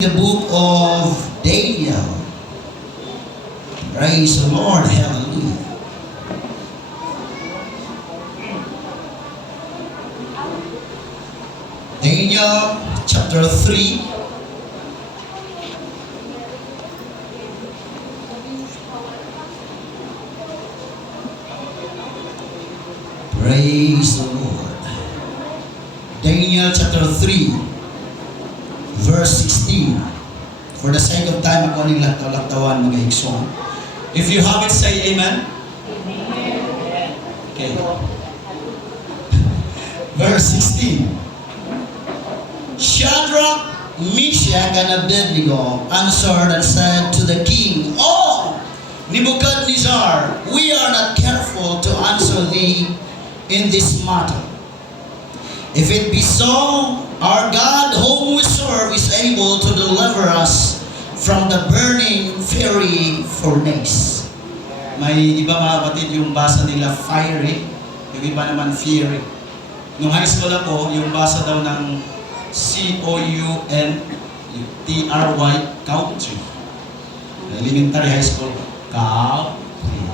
The book of Daniel. Praise the Lord. Hallelujah. Daniel chapter 3. Praise the Lord. Daniel chapter 3. Verse 16. For the sake of time, ako ning laktawan mga igsoon. If you have it, say amen. Okay. Verse 16. Shadrach, Meshach, and Abednego answered and said to the king, "Oh, Nebuchadnezzar, we are not careful to answer thee in this matter. If it be so, our God whom we serve is able to deliver us from the burning fiery furnace." May iba mga kapatid yung basa nila fiery, yung iba naman fiery. Nung high school ako, yung basa daw ng C-O-U-N-T-R-Y, country. Elementary high school, country.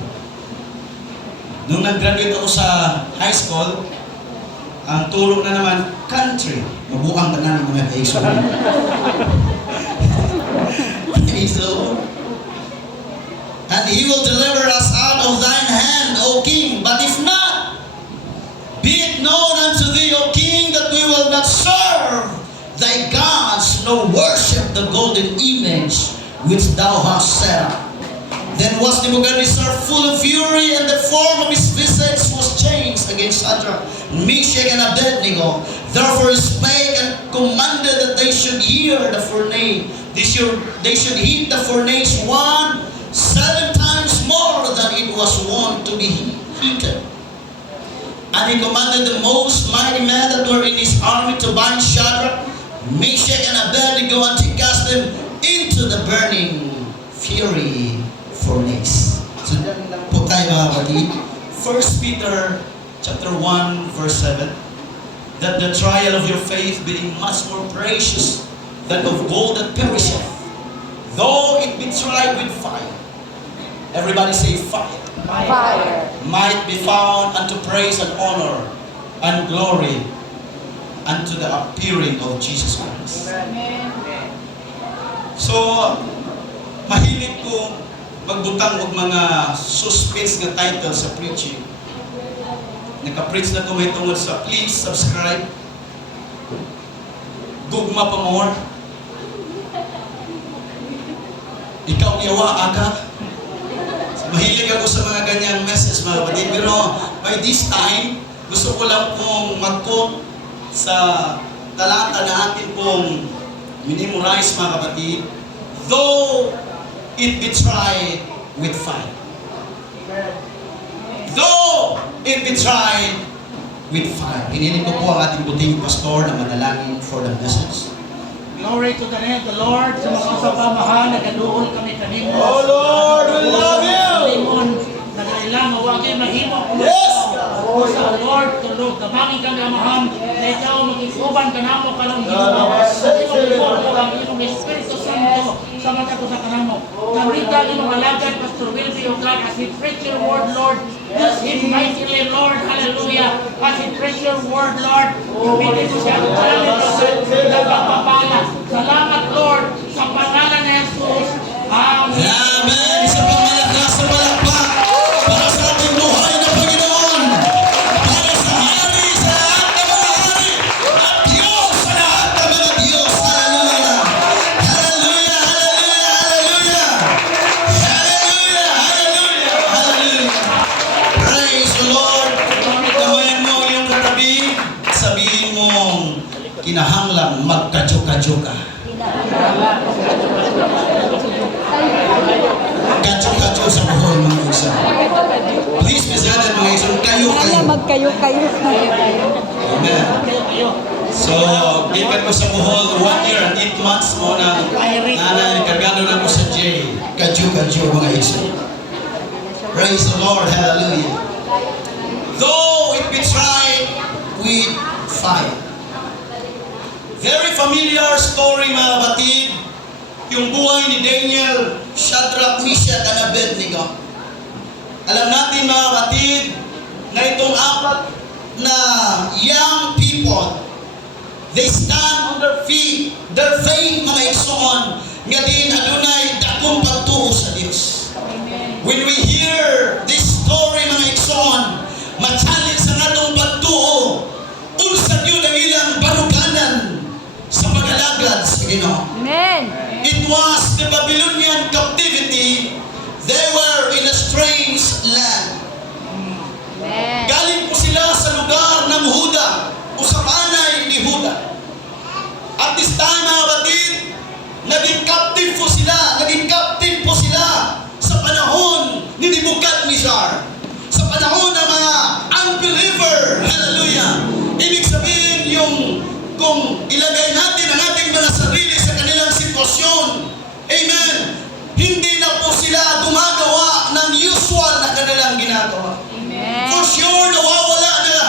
Nung nag-graduate ako sa high school, ang turo na naman, country. Mabuang tanan ng mga kaigsoon. Praise the Lord. And He will deliver us out of thine hand, O King. But if not, be it known unto thee, O King, that we will not serve thy gods, nor worship the golden image which thou hast set up. Then was Nebuchadnezzar full of fury, and the form of his visage was changed against Shadrach, Meshach, and Abednego. Therefore he spake and commanded that they should hear the furnace. They should heat the furnace 7 times more than it was wont to be heated. And he commanded the most mighty men that were in his army to bind Shadrach, Meshach, and Abednego, and to cast them into the burning fiery furnace. So, po tayo mga kapatid. 1 Peter chapter 1 verse 7. That the trial of your faith being much more precious than of gold that perisheth, though it be tried with fire. Everybody say fire. Fire. Might be found unto praise and honor and glory unto the appearing of Jesus Christ. Amen. So, mahilig ko magbutang og mga suspense nga title sa preaching. Naka-preach na ko may tungod sa please subscribe. Gugma pa more. Ikaw yawa ka. Mahilig ako sa mga ganyang message mga kapatid. Pero by this time, gusto ko lang pong mag-quote sa talata na atin pong minimorize mga kapatid. Though it be tried with fire. Though it be tried with fire. Hinihiling ko po ang ating buting pastor na manalangin for the message. Glory to the name of the Lord. Sa mga kapamahan, nagaduol kami kanimo. Oh Lord, we love you! Limon, nagailang, huwagay mahimo. Yes! O sa Lord, tulog. Damangin kami amahan, na ikaw mag-isuban ka namo kalong Ginoo. Sa iyong tulog ang iyong Espiritu Santo sa mata ko sa kanamo. Kamita iyong alagad, Pastor Wilby o God, as he preach your word, Lord. Bless him mightily, Lord. Hallelujah. As he preach your word, Lord. Gamitin mo siya ang pangalan ng pagpapala. Salamat, Lord, sa pangalan ni Jesus. Amen. Amen! Isa pang malakas na palakpak para sa ating buhay na Panginoon. Para sa hari, sa lahat ng mga hari. At Diyos sa lahat ng mga Diyos. Hallelujah! Hallelujah! Hallelujah! Hallelujah! Hallelujah! Hallelujah! Praise the Lord! Gawin mo yung katabi. Sabihin mong kinahanglang magkadyo-kadyo ka. Kadyo-kadyo sa buhay mga isa. Please be seated mga isa. Kayo-kayo. Magkayo-kayo. Amen. So, given ko sa buhol 1 year and 8 months mo na nanay, kargado na ko sa J. Kadyo-kadyo mga isa. Praise the Lord. Hallelujah. Though it be tried with fire. Very familiar story mga kapatid buhay ni Daniel, Shadrach, Meshach, and Abednego. Alam natin mga kapatid, na itong apat na young people, they stand on their feet, their faith, mga igsoon, nga din adunay dakong pagtuo sa Dios. When we hear this story, mga igsoon, ma-challenge sa atong pagtuo, unsa gyud ang ilang baruganan sa pag-alagad sa Ginoo. Amen. It was the Babylonian captivity. They were in a strange land. Amen. Galing po sila sa lugar ng Huda o sa panay ni Huda. At this time, mga kapatid, naging captive po sila sa panahon ni Nebuchadnezzar, sa panahon ng mga unbeliever. Hallelujah! Ibig sabihin yung kung ilagay natin ang ating mga sarili sa kanilang sitwasyon, amen, hindi na po sila gumagawa ng usual na kanilang ginagawa. Amen. For sure, nawawala na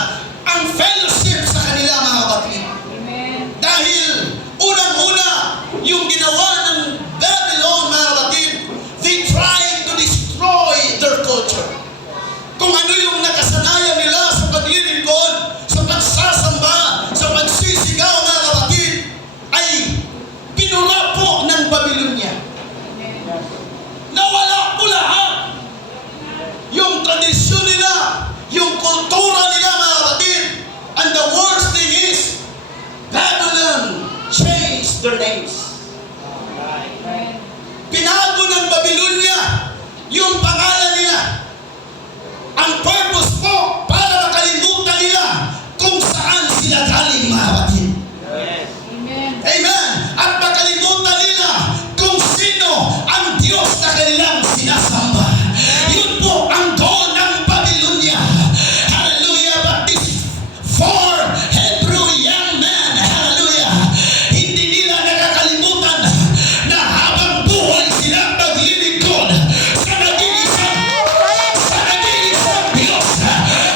ang fellowship sa kanila, mga kapatid. Amen. Dahil unang-una, yung ginawa ng Babylon, mga kapatid, they tried to destroy their culture. Kung ano yung nakasanayan nila sa paglilingkod, sa pagsasamba, sa pagsisigaw, mga kapatid, ay pinura po ng Babylonia. Nawala po lahat. Yung tradisyon nila, yung kultura nila, mga kapatid. And the worst thing is, Babylon changed their names. Pinago ng Babylonia yung pangalan nila. Ang purpose po, para makalimutan nila kung saan sila galing, mga kapatid. Amen. Amen. At makalimutan nila kung sino ang Diyos na kanilang sinasamba. Yun po ang goal ng Babylonia. Hallelujah. But these four Hebrew young men, hallelujah, hindi nila nakakalimutan na habang buhay silang maglilingkod sa nag-iisang Diyos.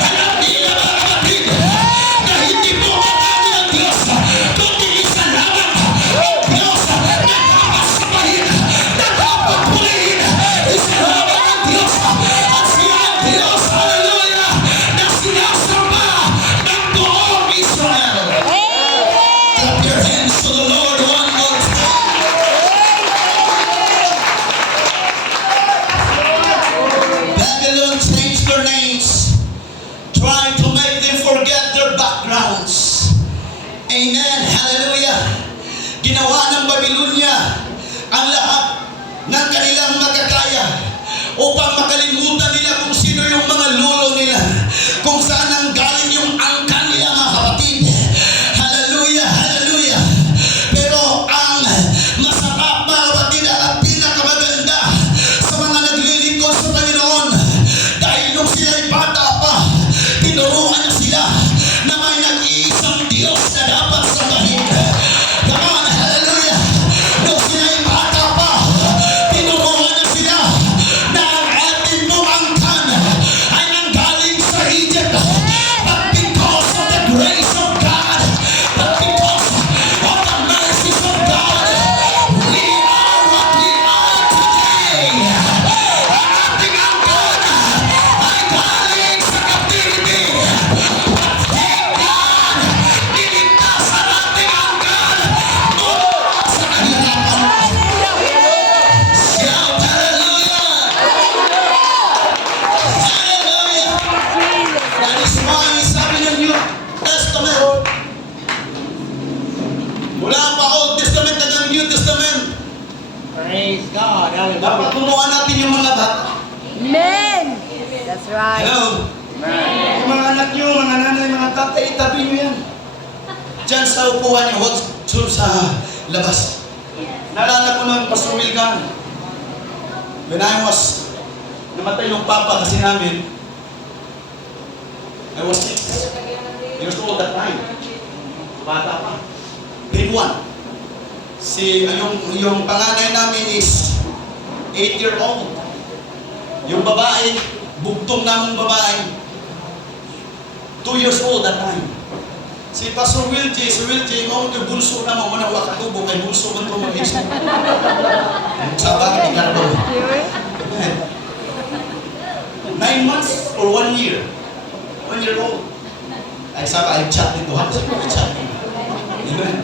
Alam nila, mga kapatid, na hindi po matawag ang Diyos, kundi isa lamang ang Diyos na nakakasabahin, nakapagpulihin. Isa lamang ang Diyos at siya ang Diyos, hallelujah, na sinasamba ng buong Israel. Clap your hands to the Lord one more time. Babylon changed their names, trying to make them forget their backgrounds. Amen. Hallelujah. Ginawa ng Babylonia ang lahat ng kanilang makakaya upang makalimutan nila kung sino yung mga lolo nila, kung saan ang galing yung angkan nila, mga kapatid. Hallelujah. Hallelujah. Pero ang masarap, mga kapatid, at pinakamaganda sa mga naglilingkod sa Panginoon, dahil nung sila'y bata pa, tinuruan na sila na may nag-iisang Diyos na dapat sambahin. Come on, hallelujah. Nung sila'y bata pa, tinuruan na sila na ang ating pong angkan ay nanggaling sa Egypt. But because of the grace of God, but because of the mercies of God, we are what we are today. Ang ating angkan ay galing sa captivity. But thank God, niligtas ang ating angkan mula sa kahirapan. Shout hallelujah! Hallelujah! That is why sabi ng New Testament, mula pa Old Testament hanggang New Testament, Praise God. dapat Hallelujah. turuan natin yung mga bata. Amen. That's right. Hello? Yung mga anak nyo, mga nanay, mga tatay, itabi nyo yan. Diyan sa upuan nyo, huwag doon sa labas. Naalala ko ng Pastor Wilkan. When I was, namatay yung papa kasi namin, I was 6 years old that time. Bata pa. Grade 1. Yung panganay namin is 8-year-old. Yung babae, bugtong namong babae, 2 years old that time. Si Pastor si Will J, mo yung bulso na mo, manang wakatubo, kay bulso man ito mag-iso. Sabang, Ricardo. 9 months or 1 year? 1 year old. Ay, sabi, ay chat dito. Ano sabi ko, ay chat dito? Amen.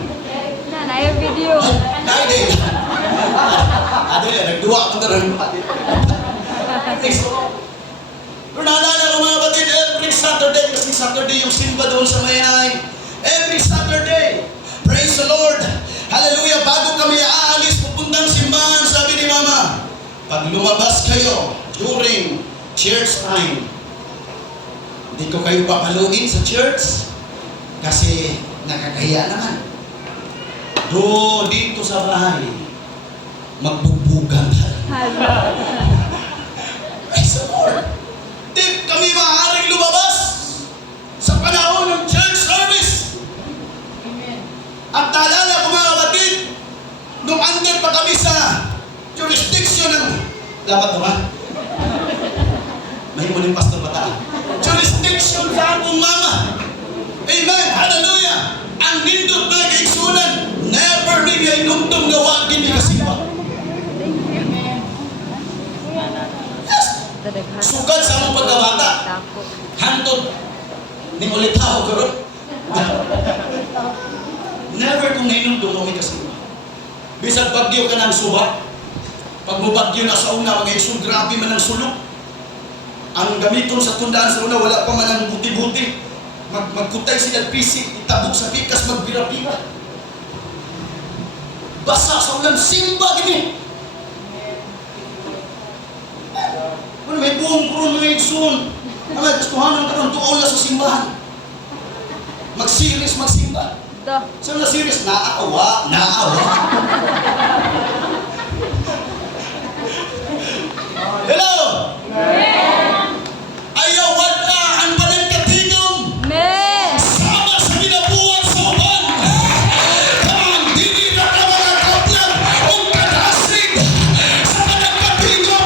Na yung video. Ay, di. Ado yan, nagduwa ko na rin. Pero naalala ko mga batid, every Saturday, kasi Saturday yung simba doon sa Mayay. Every Saturday, praise the Lord. Hallelujah, bago kami aalis, pupuntang simbahan, sabi ni Mama, pag lumabas kayo during church time, hindi ko kayo papaluin sa church kasi nakakahiya naman. Dito sa bahay, magbugbugan tayo. Praise the Lord. Di kami maaaring lumabas sa panahon ng church service. At naalala ko mga kapatid, nung under pa kami sa jurisdiction ng dapat ba? May muling pastor bata. Jurisdiction sa akong mama. Amen. Hallelujah. Ang nindot na kaigsunan, never din ay nungtong gawagin ni kasimba. Yes. Sugad sa among pagkabata. Hantod ni ulit tao karon. Never kung nainundong kami kasimba. Bisag bagyo ka ng suba, pag mo bagyo na sa una, mga isun, grabe man ang sulok. Ang gamiton sa tundaan sa una, wala pa man ang buti-buti. Magkutay sila pisik, itabog sa pikas, magbira-bira. Basa sa ulan, simba gini. Ano may buong puron mga igsoon. Amay, gustuhan ng karoon, tuola sa simbahan. Magsiris, magsimba. Saan na series? Naawa. Hello! Ayaw wala ang balang katigom. Sama sa ginabuhat sa uban. Kang dili na ka mga kaplan o kadasig. Sa balang katigom,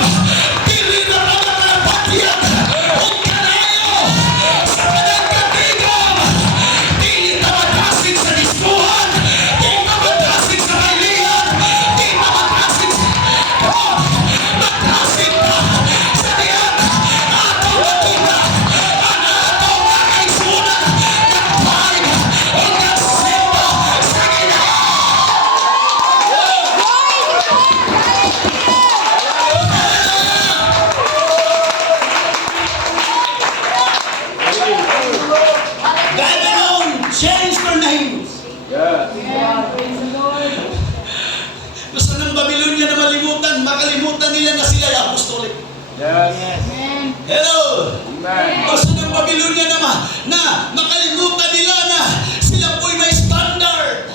dili na ka mga patyat o kanayo. Sa balang katigom, dili na madasig sa diskuhan. Dili na madasig sa kailihan. Dili na madasig sa... Madasig pa sa diyan. Atong makita. Ang atong makaisunan. Nagpahin o nagsimba sa Ginoo. Babylon changed their names. Gusto ng Babylonia na makalimutan nila na sila ay apostolic. Hello! Gusto ng Babylonia naman na makalimutan nila na sila po'y may standard.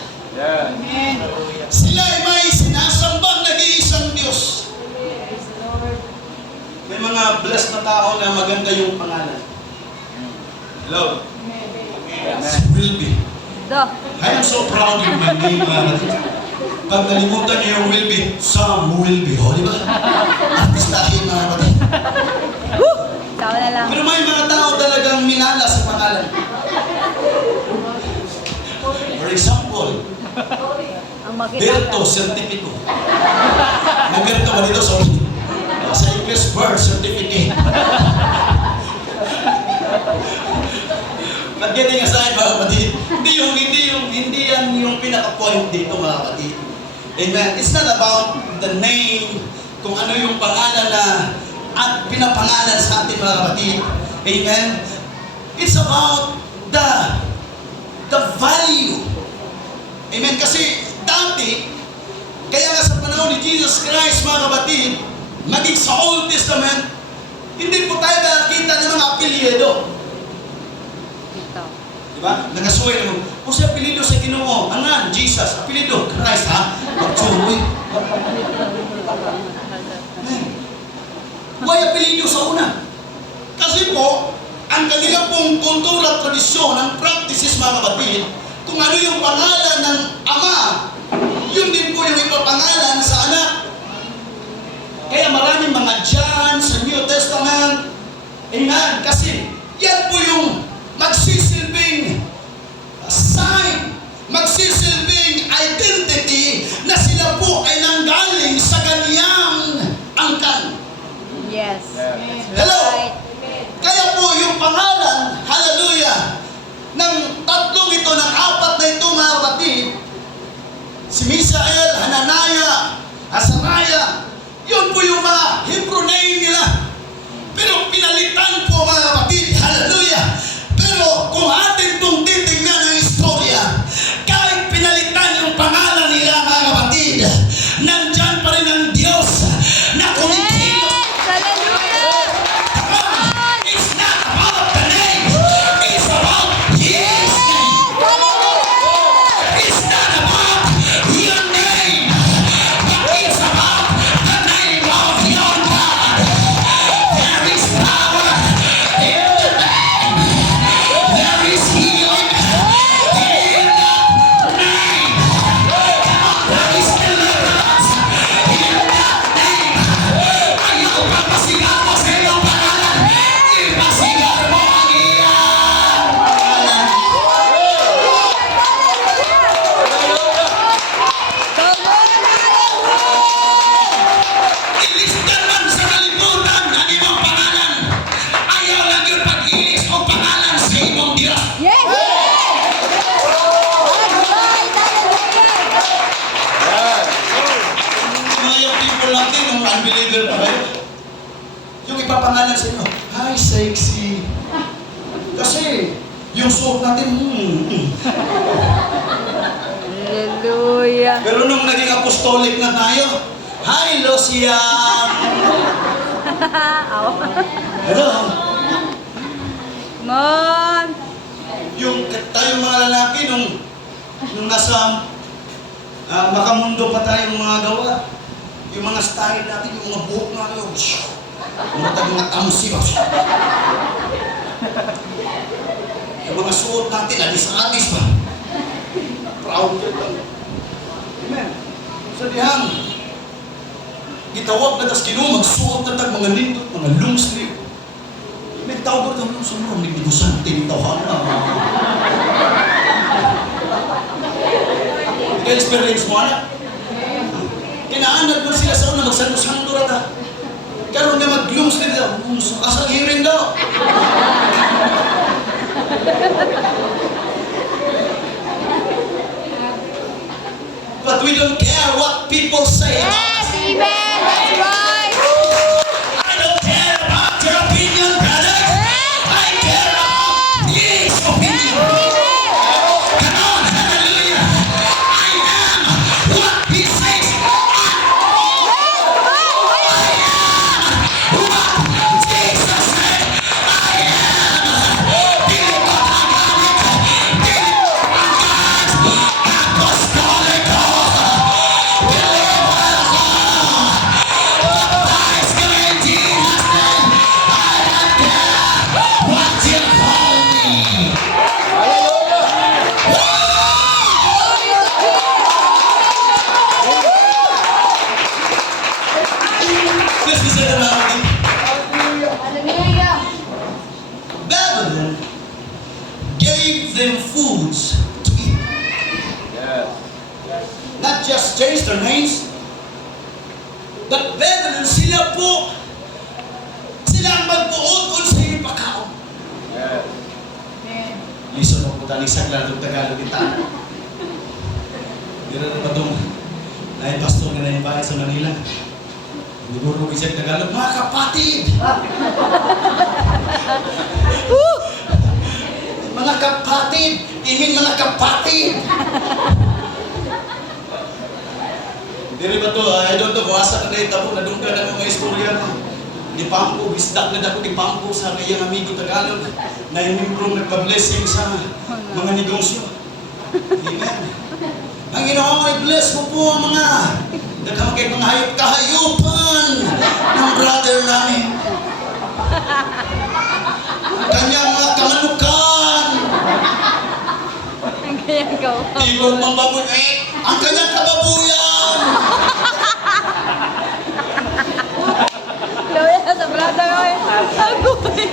Sila ay may sinasambang nag-iisang Diyos. May mga blessed na tao na maganda yung pangalan. Hello? Wilby. I am so proud of my name. Pag nalimutan niyo yung Wilby, Sam Wilby. O, di ba? Artistahin mga kapatid. Tao na lang. Pero may mga tao talagang minala sa pangalan. For example, Ang makita Berto Certifico. May Berto ba dito? Sorry. Sa English birth certificate. But getting aside mga kapatid, hindi yan yung pinaka-point dito mga kapatid. Amen. It's not about the name, kung ano yung pangalan na at pinapangalan sa ating mga kapatid. Amen. It's about the value. Amen. Kasi dati, kaya nga sa panahon ni Jesus Christ mga kapatid, maging sa Old Testament, hindi po tayo nakakita ng mga apelyido. Diba? Nagasuway naman. Kung siya apelido sa Ginoo, anan, Jesus, apelido, Christ, ha? Magsuway. Why apelido sa una? Kasi po, ang kanilang pong kultura, tradisyon, ang practices mga kapatid, kung ano yung pangalan ng ama, yun din po yung ipapangalan sa anak. Kaya maraming mga John sa New Testament. Amen. Kasi yan po yung magsisilbing mga Hebrew name nila. Pero pinalitan po mga kapatid. Hallelujah. Pero kung atin pong titignan ang istorya, kahit pinalitan yung pangalan nila mga kapatid, nandyan pa rin ang Diyos na kumikilos. Hallelujah! It's not about the name. It's about His name. It's not about your name, but it's about the name of your God. There is power in the name. There is healing in the name. There is deliverance in that name. Ayaw papasigaw mo sa iyong pangalan. Ipasigaw mo ang iyong pangalan. Ilistan man sa kalibutan ang imong pangalan. Ayaw lang yung pag-ilis o pangalan sa imong Diyos. Yes! Mga yung people natin, yung unbeliever pa kayo, yung ipapangalan sa inyo, hi, sexy. Kasi, yung suot natin, Hallelujah! Pero nung naging apostolic na tayo, hi, Losian. Hello. Man! Yung tayo mga lalaki, nung nasa makamundo pa tayong mga gawa, yung mga style natin, yung mga buhok natin, yung mga tamsi ba? Yung mga suot natin, adis-adis ba? Proud ka lang. Amen. Sa dihang, gitawag na tas kinu, magsuot na tag mga nindot, mga long sleeve. May tawag ko ng sunod, may bigusan, tintawahan na. Ika-experience mo na? Kinaanad mo sila sa una, magsando-sando rata. Karoon na mag-long sleeve daw, asang hearing daw. But we don't care what people say about us. Yes, amen! That's right! I don't care about your opinion, brother. I care about His opinion. Come on, hallelujah. I am what He says. What Jesus said. I am. Dili ko tagalit. Dili ko angkas. Apostolic ko. Believer ko. Baptized ko in Jesus' name. I don't care what you call me. This is it about me. Hallelujah! Babylon gave them foods to eat. Not just change their names, but Babylon, sila po, sila ang magbuod kung sa inyo pagkaon. Listen mo po tani sa klaro Tagalog kita. Dira na ba itong ay pastor na na-invite sa Manila? Siguro isang Tagalog, mga kapatid! Mga kapatid! Imin mga kapatid! Diri ba to? I don't know, kuwasa ka na itabo, nadunggan na mga istorya na. Di pampo, bisdak na dako di pampo sa kayang amigo Tagalog na inimprong nagpa-blessing sa mga negosyo. Amen. Ang Ginoo ay bless mo po ang mga nagkamagay mga hayop-kahayupan ng brother namin. Ang kanyang mga kamanukan. Ang kanyang gawa. Ibang mambaboy, ang kanyang kababuyan. Loya sa brother ko eh. Agoy!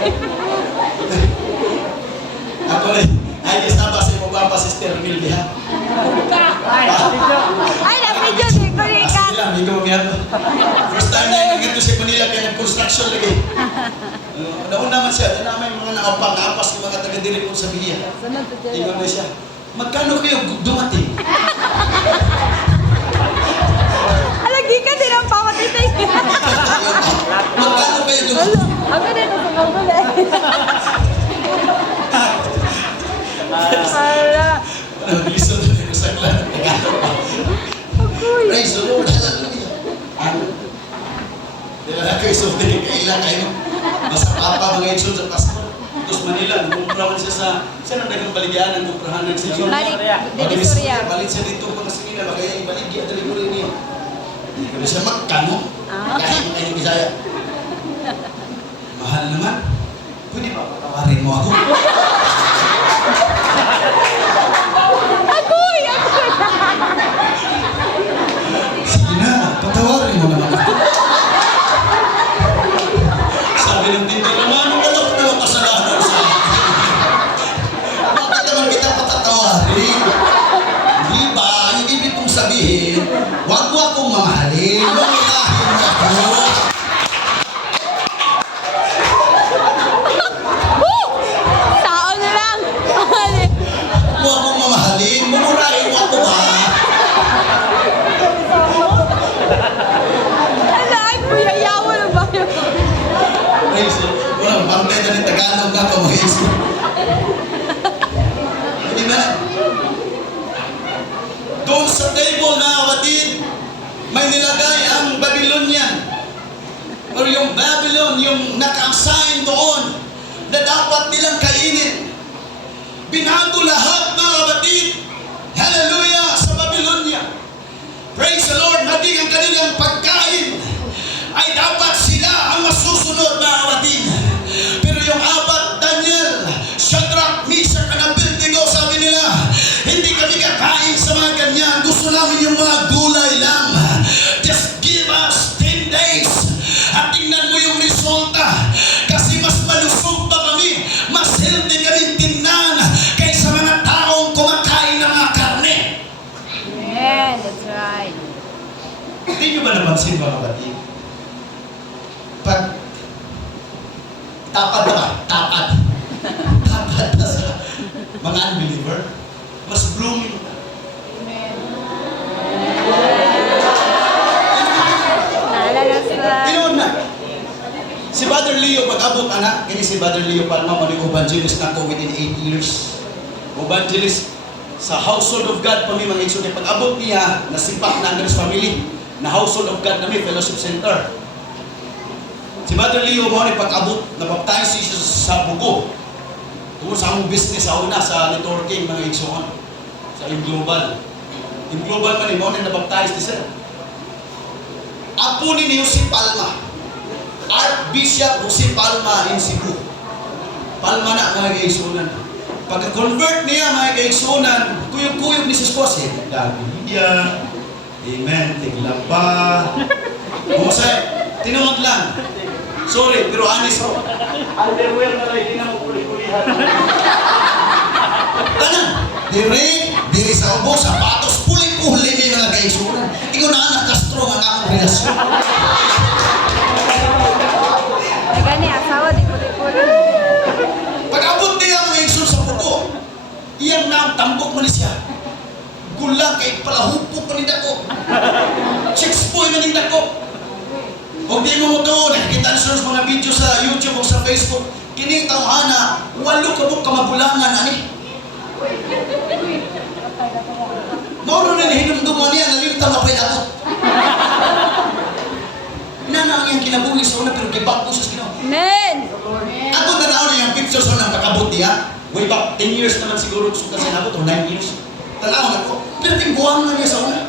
Ako rin, ay kasama sa imo ba Sister Mildy ha? Ay, na-video din ko rin ka. Asli lang, ikaw ang yan. First time na ingit ko sa Manila kaya nag-construction lagi. Nauna naman siya, naman yung mga naapang-apas yung mga taga-diri ko sa Biya. Sunod to dyan. Tingnan na siya. Magkano kayo dumating? Alagi ka din ang pamatitig. Magkano kayo Lord. Hallelujah. Dila na kayo sulti, kailan kayo. Basta papa mga itsun sa pastor. Tapos Manila, nagkumprahan siya siya nang dagang baligyan, nagkumprahan siya. Divisoria. Balik siya dito, mga sige na, bagay baligyan, dali-dali niya. Kaya siya magkano, kahit mo kayo Bisaya. Mahal naman. Pwede ba patawarin mo ako? Agoy! Sige na, patawarin mo naman ako. Sabi ng tinta naman, wala ko naman kasalanan sa akin. Bakit naman kita patatawarin? Di ba, yung ibig kong sabihin, huwag mo akong mamahalin, mamahalin mo ako. Tao na lang! Huwag mo akong mamahalin, mumurahin mo ako ba? Ala, ay, puyayawa na ba yun? Praise the Lord. Walang bantay na ng Tagalog na kamahis. Hindi ba? Doon sa table na kapatid, may nilagay ang Babylonian or yung Babylon, yung naka-assign doon na dapat nilang kainin. Binago lahat mga kapatid. Hallelujah sa Babylonia. Praise the Lord. Maging ang kanilang pagkain ay dapat sila ang masusunod mga kapatid. Pero yung apat, Daniel, Shadrach, Meshach, and Abednego, sabi nila, hindi kami kakain sa mga ganyan. Gusto namin yung mga gulay lang. Just give us 10 days. At tingnan mo yung resulta. Kasi mas malusog pa kami. Mas healthy kami tingnan kaysa mga taong kumakain ng mga karne. Yeah, that's right. Hindi nyo ba napansin mga kapatid? Pag tapad na ba? Tapad na sa mga unbeliever, mas blooming na. Naalala sila. Tinoon na. Si Brother Leo, pag-abot anak, ini si Brother Leo Palma, maling evangelist na ko within 8 years. Evangelist sa Household of God, pami mga igsoon. Pag-abot niya, nasipak na Andres family, na Household of God namin, Fellowship Center. Si Brother Leo mo ni pag-abot, nabaptize siya sa Bugo. Tungkol sa among business sa una, sa networking, mga igsoon. Sa In-Global. In-Global man ni mo ni nabaptize ni sir. Apo ni Jose Palma. Archbishop Jose Palma in Cebu. Palma na mga kaigsunan. Pagka-convert niya mga kaigsunan, kuyog-kuyog ni si Spose. Dabidia. Amen. Tiglang pa. Kumusay. Tinuod lang. Sorry, pero honest ko. Underwear na lang, hindi na magpuli-pulihan. Tanan. Diri sa ubo, sapatos, puli-puli ni mga kaigsunan. Ikaw na anak Castro, ang among relasyon. Nagani, asawa, di puli-puli. Pag-abot niya mga igsoon sa puko, iyang na tambok man siya. Gulang kay palahupok man ninda ko. Six-boy man ninda ko. Huwag di mo ito, nakikita niyo sa mga video sa YouTube o sa Facebook, kining tawhana, walo ka mo kamagulangan, ani. Mauro na hinumduman niya, nalintang kapay ako. Inana ang kinabuhi sa una, pero kibak po siya ginawa. Men! Ako tanaw na yung pictures ng pagkabot niya. Way back 10 years naman siguro gusto kasi nabot o 9 years. Tanaw na ko. Pero tingguang na niya sa una.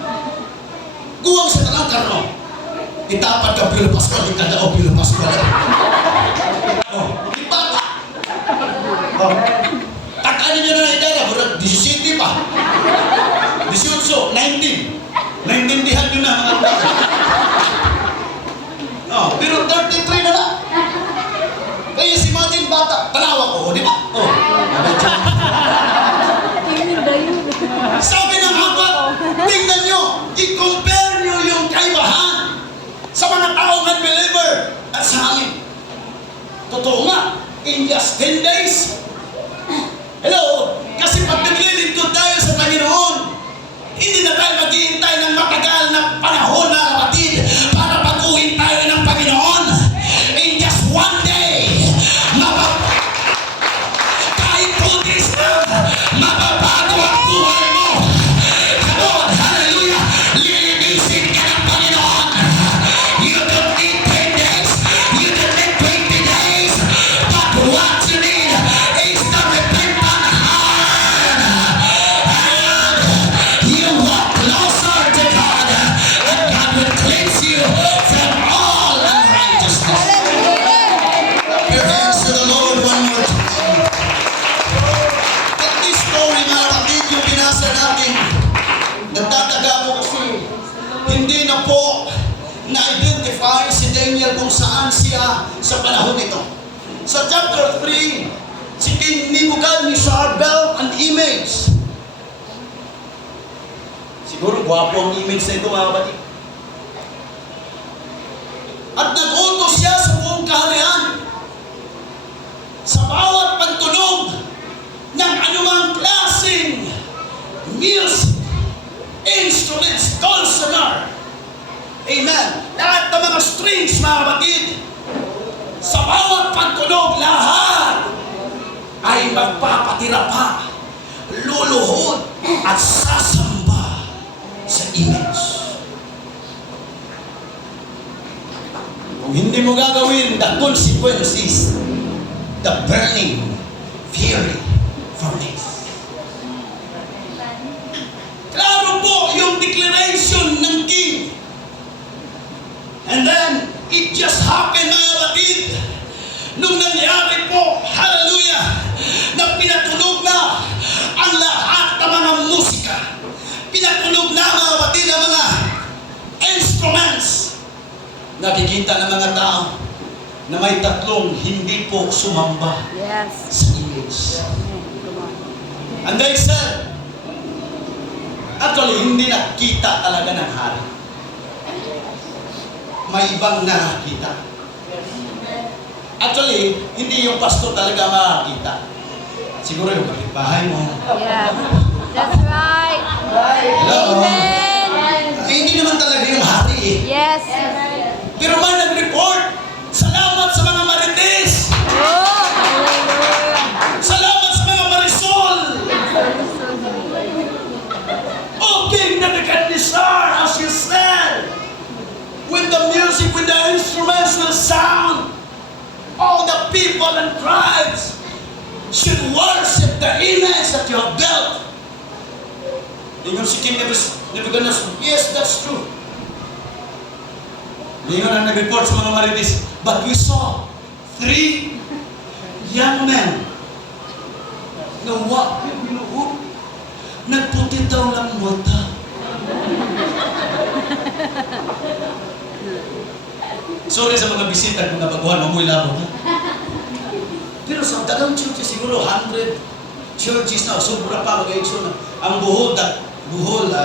Guwang sa tanaw karno. Itapat ka Pilo Pascual, di kada o Pilo Pascual. Oh, di bata. Oh. Takanin niya na idala, burag 17 pa. 18, 19. Naintindihan nyo na mga bata. Oh, pero 33 na lang. Kaya si Martin bata, tanawa ko, di ba? Oh, sabi ng apat, tingnan nyo, i-compare nyo yung kaibahan sa mga taong unbeliever at sa amin. Totoo nga, in just 10 days. Hello? Kasi pag naglilingkod tayo sa Panginoon, hindi na tayo maghihintay ng matagal na panahon na kapatid para baguhin tayo ng Panginoon. In just one day, kahit 2 days lang, mababago ang buhay mo. Come on, hallelujah! Lilinisin ka na na-identify si Daniel kung saan siya sa panahon ito. Sa chapter 3, si King Nebuchadnezzar built an image. Siguro gwapo ang image na ito, mga kapatid. At nag-utos siya sa buong kaharian sa bawat pagtunog ng anumang klaseng music, instruments, dulcimer. Amen. Lahat ng mga strings, mga kapatid, sa bawat pagtunog, lahat ay magpapatira pa, luluhod at sasamba sa image. Kung hindi mo gagawin, the consequence is the burning fury furnace. Klaro po yung declaration ng king. And then, it just happened, mga kapatid, nung nangyari po, hallelujah, na pinatunog na ang lahat ng mga musika. Pinatunog na, mga kapatid, ang mga instruments. Nakikita ng mga tao na may tatlong hindi po sumamba Yes. sa image. Come on. And they said, actually, hindi nakita talaga ng hari. May ibang nakakita. Actually, hindi yung pastor talaga makakita. Siguro yung kapitbahay mo. Yeah. That's right. Hello? Amen. Hindi naman talaga yung hari eh. Yes. Pero may nag-report, salamat sa mga marites! Oh, hallelujah. Salamat sa mga marisol! Oh, King Nebuchadnezzar, as you said, with the music, with the instruments, the sound, all the people and tribes should worship the image that you have built. Ingon si King Nebuchadnezzar, yes, that's true. Ingon ang nag-report sa mga marites, but we saw 3 young men na binuhod, nagputi daw lang mata. Sorry sa mga bisita kung nabaguhan, mamuhay labo. Pero sa dagang churches, siguro 100 churches na, sobra pa mag-action na. Ang buhol, 40,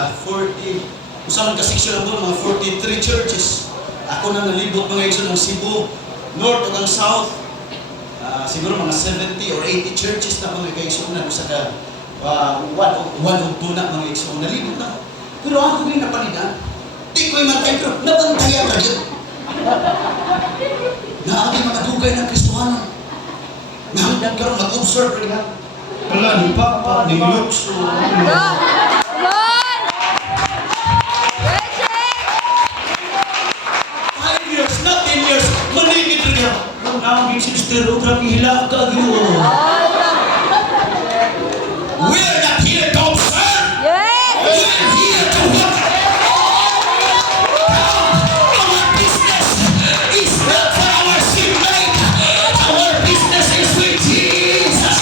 usaman ka-section ang buhol, mga 43 churches. Ako na nalibot mga action ng Cebu, North o ng South. Siguro mga 70 or 80 churches na mga action na sa ka, one o two na mga action. Nalibot na. Pero ako rin napanidan. Di ko yung matay, pero nabantayan ka dyan. Na aking mga dugay ng Kristohanan. Na hanggang karoon mag-observe rin ha. Wala, ni Papa, ni Lux. Go. Come on. Richard. 5 years, not 10 years, maligid rin ha. Ang sister, grabe hila ka yun. We're not here to observe. Yes. We're here to work. Our business is not for our shipmate. Our business is with Jesus.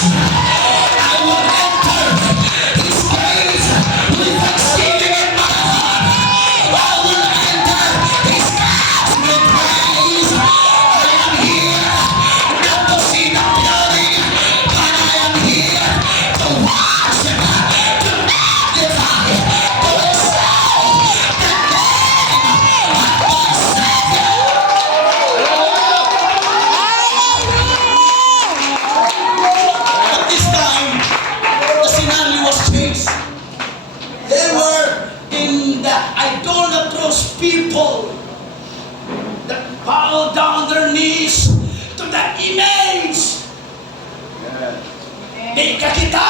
I will enter His gates with thanksgiving in my heart. I will enter His gates with praise. I am here not to see the beauty, but I am here to worship, to magnify, to exalt the name of my Savior. But this time, the scenario was changed. They were in the idolatrous people that bowed down their knees to the image. Di ka kita,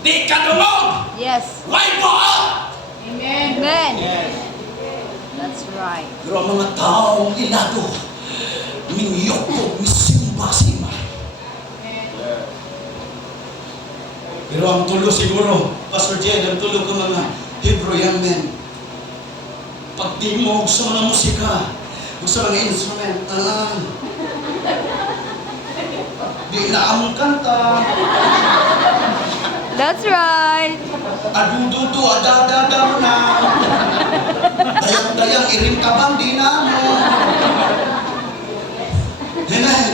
di ka dumog, Yes. why mo up? Amen. That's right. Pero ang mga taong ilado, minyoko, misimba-simba. Pero ang tulo siguro, Pastor Jed, ang tulo ko mga Hebrew young men, pagtimog sa mga musika, o sa mga instrument, di na among kanta, That's right. adududu, adadada na. Dayang-dayang iring kabang di na mo. Amen.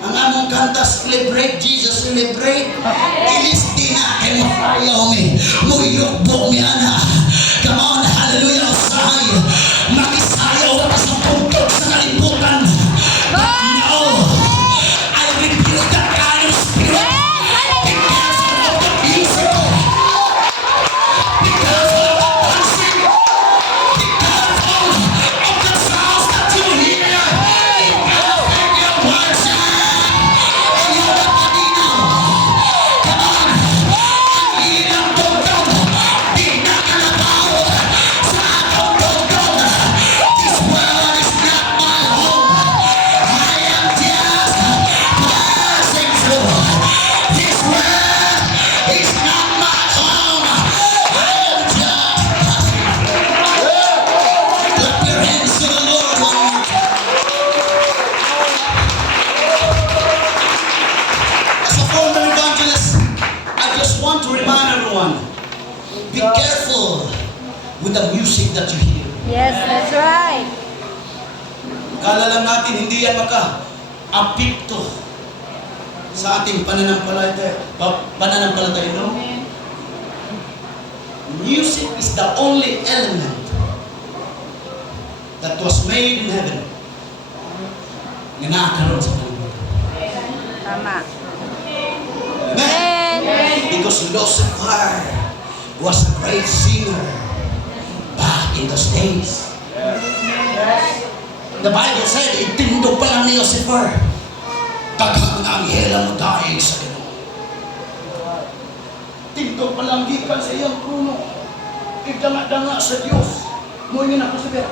Ang among kanta, celebrate Jesus, celebrate. Ilis di na kayo ayaw mi. Muyukbo mi ana. Come on, hallelujah, usahay. Makisayaw ka sa puntog sa kalibutan. But no, I rebuke that kind of spirit. Because of the music. Because of the dancing. Because of the sounds that you hear. Because of your worship. Be careful with the music that you hear. Yes, that's right. Kala lang natin hindi yan maka-apekto sa ating pananampalataya. No? Music is the only element that was made in heaven na nakakaroon sa kalibutan. Tama. Amen. Because Lucifer was a great singer back in those days. The Bible said, itindog pa lang ni Lucifer. Daghang anghel mo daig sa Ginoo. Tindog pa lang gikan sa iyang puno. Igdanga-danga sa Diyos. Muingin ako sa bera.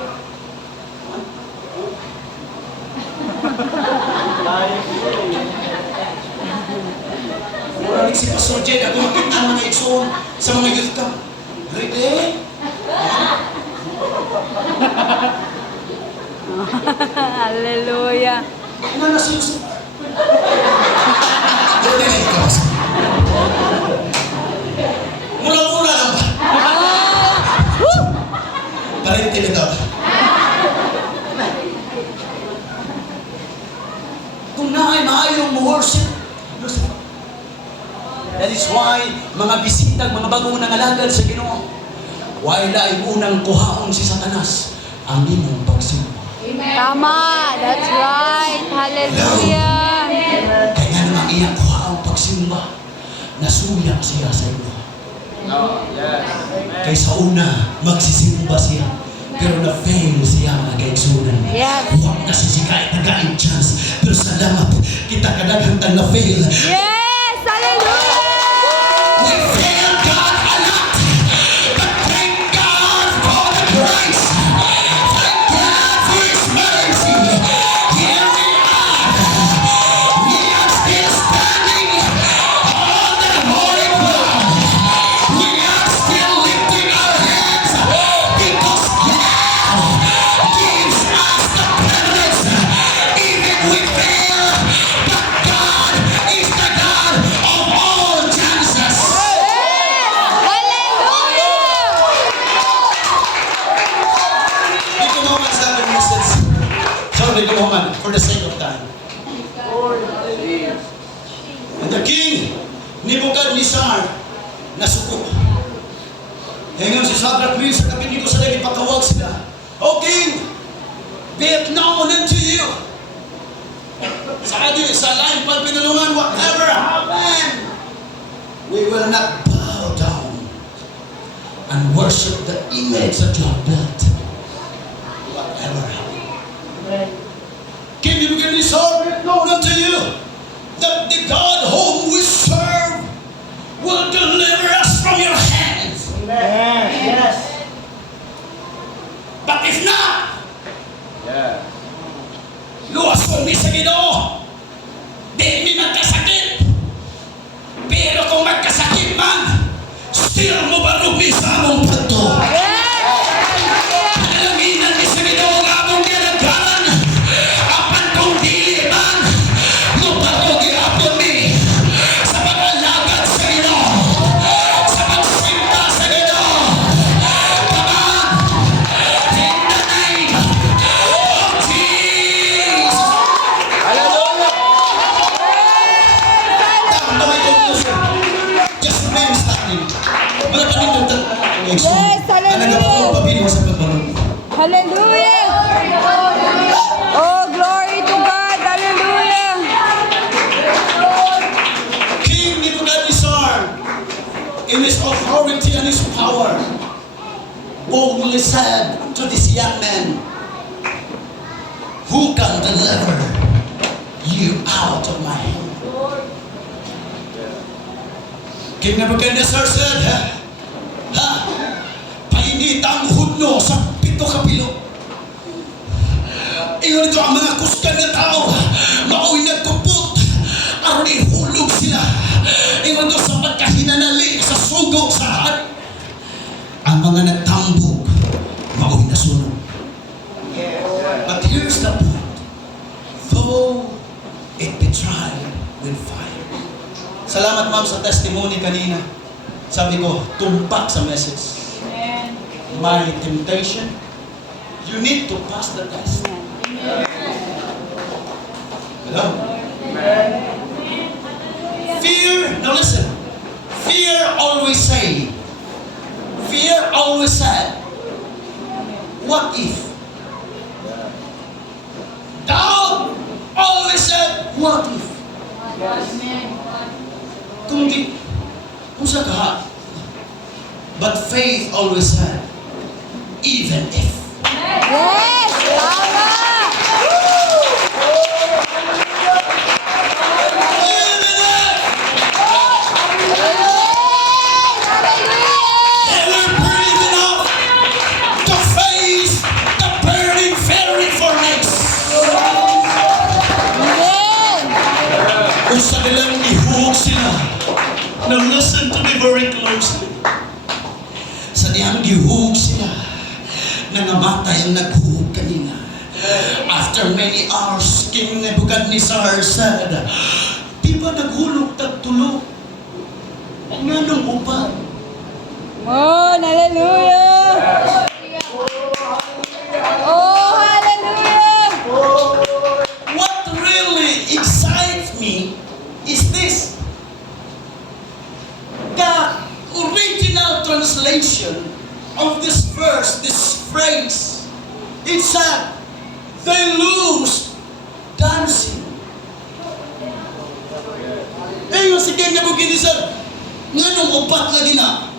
Mura si Pastor Jed, ako makita ang mga igsoon sa mga youth camp. Ready? Hallelujah. Ano na si Yusuf? Ready ka ba? Mura-mura lang ba? Parinti nito. Kung naay maayong worship, that is why mga bisitang, mga bagong nangalagad sa Ginoo, wala ay unang kuhaon si Satanas ang imong pagsimba. Tama. That's right. Hallelujah. Kaya nga naman iyang kuhaon pagsimba, nasuya siya sa iyo. Kaysa una, magsisimba siya, pero na-fail siya mga kaigsunan. Yes. Huwag na siya kahit chance, pero salamat, kita kadaghang na-fail. Yes. Hallelujah. We fail God a lot, but thank God for the grace. Thank God for His mercy. Here we are. We are still standing on the holy ground. We are still lifting our hands because God gives us the privilege. Even we fail, but God is the God of all chances. Dito mo man sa ating message. Sorry, dito mo man, for the sake of time. And the king, Nebuchadnezzar, nasuko. Hingon si Shadrach, Meshach, at Abednego sa lagi pakawag sila. O king, be it known unto you. Sa lain pagpinulungan, whatever happened, we will not bow down and worship the image that you have built. Whatever happened. King Nebuchadnezzar, be it known unto you that the God whom we serve will deliver us from your hands. But if not, luwason mi sa Ginoo. Di mi magkasakit. Pero kung magkasakit man, still mo barog mi sa among pagto. Alaminan mi sa Ginoo nga among ginagaran. Apan kung dili man, lubarog iapon mi sa pag-alagad sa Ginoo, sa pagsimba sa Ginoo. Come on! boldly said to this young man, "Who can deliver you out of my hand?" King Nebuchadnezzar said, painitang hudno sa pito kapilo. Iyon ito ang mga kusgan na tao, mao'y nagkupot, aron ihulog sila. Iyon ito sa pagkahinanali, sa sugok, sa hat. Ang mga nagtambog, mao'y nasunog. But here's the point. Though it be tried with fire. Salamat ma'am sa testimony kanina. Sabi ko, tumpak sa message. My temptation, you need to pass the test. Hello? Fear, now listen. Fear always said, what if? Doubt always said, what if? Kung sa ka, but faith always said, even if. Yes! Tama! And we're brave enough to face the burning fiery furnace. Amen! Kung sa nilang ihulog sila, now listen to me very closely. Sa niyang ihulog sila, nangamatay ang naghuhog kanina. After many hours, King Nebuchadnezzar said, "Di ba naghulog tagtulog? Nganong upat?" Oh, hallelujah! Oh, hallelujah! What really excites me is this. The original translation of this verse, this phrase, it said, they lose dancing. Yung si King Nebuchadnezzar, nga nung upat lagi na,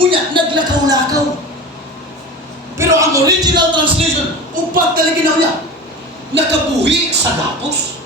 unya, naglakaw-lakaw. Pero ang original translation, upat na lagi na unya, nakabuhi sa gapos.